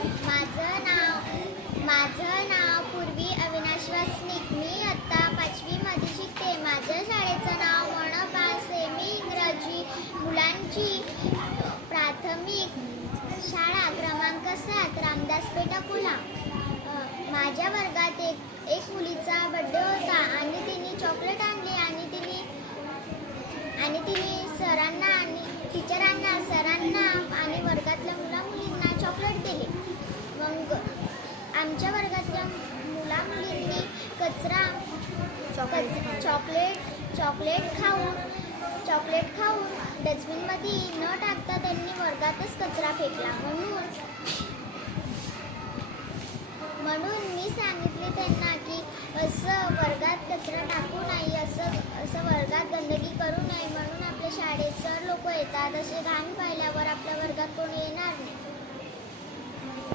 माझं नाव माझं नाव पूर्वी अविनाश वासनिक मी आत्ता पाचवीमध्ये शिकते माझ्या शाळेचं नाव मनपा सेमी इंग्रजी मुलांची प्राथमिक शाळा क्रमांक सात रामदास पेठ कच- चॉकलेट चॉकलेट खाऊन चॉकलेट खाऊन डस्टबिनमध्ये न टाकता त्यांनी वर्गातच कचरा फेकला. म्हणून म्हणून मी सांगितले त्यांना की असं वर्गात कचरा टाकू नाही असं असं वर्गात गंदगी करू नये म्हणून आपल्या शाळेत सर लोक येतात. असे घाण पाहिल्यावर आपल्या वर्गात कोणी येणार